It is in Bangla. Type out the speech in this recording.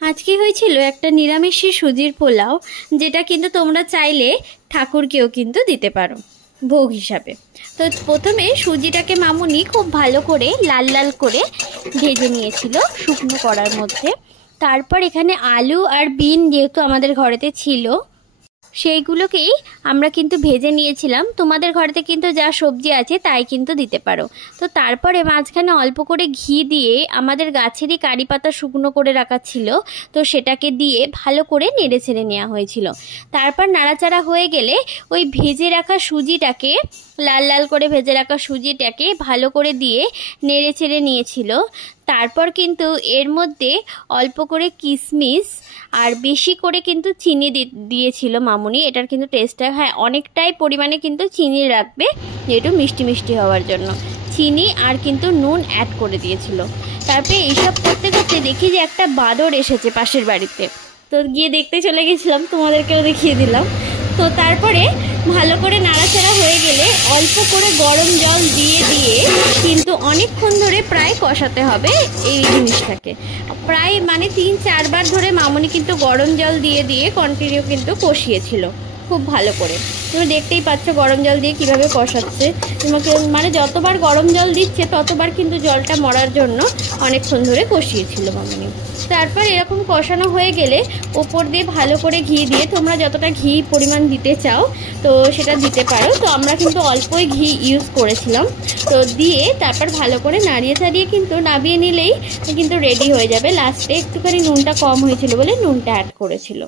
আজকে হয়েছিল একটা নিরামিষী সুজির পোলাও, যেটা কিন্তু তোমরা চাইলে ঠাকুরকেও কিন্তু দিতে পারো ভোগ হিসাবে। তো প্রথমে সুজিটাকে মামুনি খুব ভালো করে লাল লাল করে ভেজে নিয়েছিল শুকনো কড়ার মধ্যে। তারপর এখানে আলু আর বিন যেহেতু আমাদের ঘরেতে ছিল, সেইগুলোকেই আমরা কিন্তু ভেজে নিয়েছিলাম। তোমাদের ঘরেতে কিন্তু যা সবজি আছে তাই কিন্তু দিতে পারো। তো তারপরে মাঝখানে অল্প করে ঘি দিয়ে, আমাদের গাছেরই কারি পাতা শুকনো করে রাখা ছিল, তো সেটাকে দিয়ে ভালো করে নেড়ে ছেড়ে নেওয়া হয়েছিল। তারপর নাড়াচাড়া হয়ে গেলে ওই ভেজে রাখা সুজিটাকে, লাল লাল করে ভেজে রাখা সুজিটাকে ভালো করে দিয়ে নেড়ে ছেড়ে নিয়েছিল। তারপর কিন্তু এর মধ্যে অল্প করে কিশমিশ আর বেশি করে কিন্তু চিনি দিয়েছিল মামুনি। এটার কিন্তু টেস্টটা, হ্যাঁ, অনেকটাই পরিমাণে কিন্তু চিনি রাখবে, যেহেতু মিষ্টি মিষ্টি হওয়ার জন্য চিনি আর কিন্তু নুন অ্যাড করে দিয়েছিল। তারপরে এইসব করতে করতে দেখি যে একটা বাঁদর এসেছে পাশের বাড়িতে। তো গিয়ে দেখতে চলে গেছিলাম, তোমাদেরকেও দেখিয়ে দিলাম। তো তারপরে ভালো করে নাড়াচাড়া হয়ে গেলে অল্প করে গরম জল দিয়ে দিয়ে কিন্তু অনেকক্ষণ ধরে প্রায় কষাতে হবে এই জিনিসটাকে। প্রায় মানে 3-4 বার ধরে মামুনি কিন্তু গরম জল দিয়ে দিয়ে কন্টিনিউ কিন্তু কষিয়েছিল খুব ভালো করে। তুমি দেখতেই পাচ্ছ গরম জল দিয়ে কিভাবে কষাচ্ছে। তোমাকে মানে যতবার গরম জল দিচ্ছে ততবার কিন্তু জলটা মরার জন্য অনেকক্ষণ ধরে কষিয়েছিল মামুনি। তারপর এরকম কষানো হয়ে গেলে ওপর দিয়ে ভালো করে ঘি দিয়ে, তোমরা যতটা ঘি পরিমাণ দিতে চাও তো সেটা দিতে পারো। তো আমরা কিন্তু অল্পই ঘি ইউজ করেছিলাম। তো দিয়ে তারপর ভালো করে নাড়িয়ে চাড়িয়ে কিন্তু নামিয়ে নিলেই কিন্তু রেডি হয়ে যাবে। লাস্টে একটুখানি নুনটা কম হয়েছিল বলে নুনটা অ্যাড করেছিল।